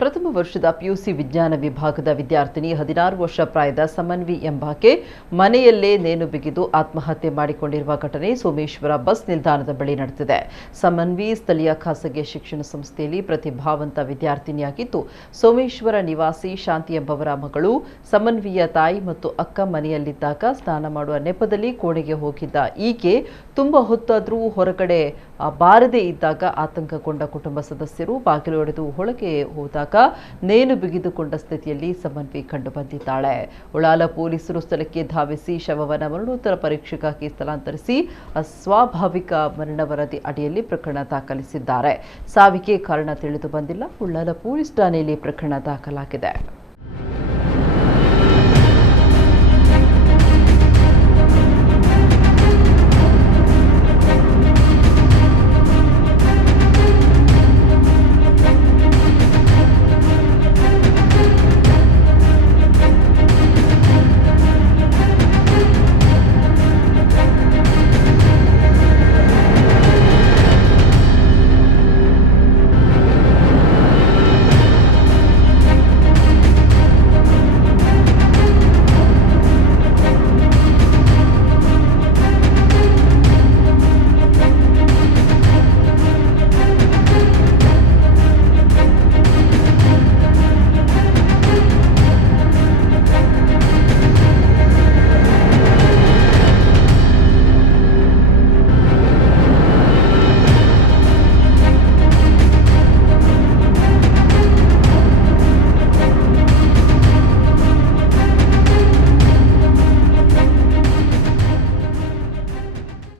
ಪ್ರಥಮ ವರ್ಷದ ಪಿಯುಸಿ ವಿಜ್ಞಾನ ವಿಭಾಗದ ವಿದ್ಯಾರ್ಥಿನಿ 16 ವರ್ಷ ಪ್ರಾಯದ ಸಮನ್ವಿ ಎಂಬಾಕೆ ಮನೆಯಲ್ಲೇ ನೇಣು ಬಿಗಿದು ಆತ್ಮಹತ್ಯೆ ಮಾಡಿಕೊಂಡಿರುವ ಘಟನೆ ಸೋಮೇಶ್ವರ ಬಸ್ ನಿಲ್ದಾಣದ ಬಳಿ ನಡೆದಿದೆ. ಸಮನ್ವಿ ಸ್ಥಳೀಯ ಖಾಸಗಿ ಶಿಕ್ಷಣ ಸಂಸ್ಥೆಯಲ್ಲಿ ಪ್ರತಿಭಾವಂತ ವಿದ್ಯಾರ್ಥಿನಿಯಾಗಿದ್ದು, ಸೋಮೇಶ್ವರ ನಿವಾಸಿ ಶಾಂತಿ ಎಂಬವರ ಮಗಳು. ಸಮನ್ವಿಯ ತಾಯಿ ಮತ್ತು ಅಕ್ಕ ಮನೆಯಲ್ಲಿದ್ದಾಗ ಸ್ನಾನ ಮಾಡುವ ನೆಪದಲ್ಲಿ ಕೋಣೆಗೆ ಹೋಗಿದ್ದ ಈಕೆ ತುಂಬಾ ಹೊತ್ತಾದರೂ ಹೊರಗಡೆ ಬಾರದೇ ಇದ್ದಾಗ ಆತಂಕಗೊಂಡ ಕುಟುಂಬ ಸದಸ್ಯರು ಬಾಗಿಲು ಒಡೆದು ಒಳಗೆ ಹೋದಾಗ ನೇಣು ಬಿಗಿದುಕೊಂಡ ಸ್ಥಿತಿಯಲ್ಲಿ ಸಮನ್ವಿ ಕಂಡುಬಂದಿದ್ದಾಳೆ. ಉಳಾಲ ಪೊಲೀಸರು ಸ್ಥಳಕ್ಕೆ ಧಾವಿಸಿ ಶವವನ್ನು ಮರಣೋತ್ತರ ಪರೀಕ್ಷೆಗಾಗಿ ಸ್ಥಳಾಂತರಿಸಿ ಅಸ್ವಾಭಾವಿಕ ಮರಣ ವರದಿ ಅಡಿಯಲ್ಲಿ ಪ್ರಕರಣ ದಾಖಲಿಸಿದ್ದಾರೆ. ಸಾವಿಗೆ ಕಾರಣ ತಿಳಿದು ಬಂದಿಲ್ಲ. ಉಳ್ಳಾಲ ಪೊಲೀಸ್ ಠಾಣೆಯಲ್ಲಿ ಪ್ರಕರಣ ದಾಖಲಾಗಿದೆ.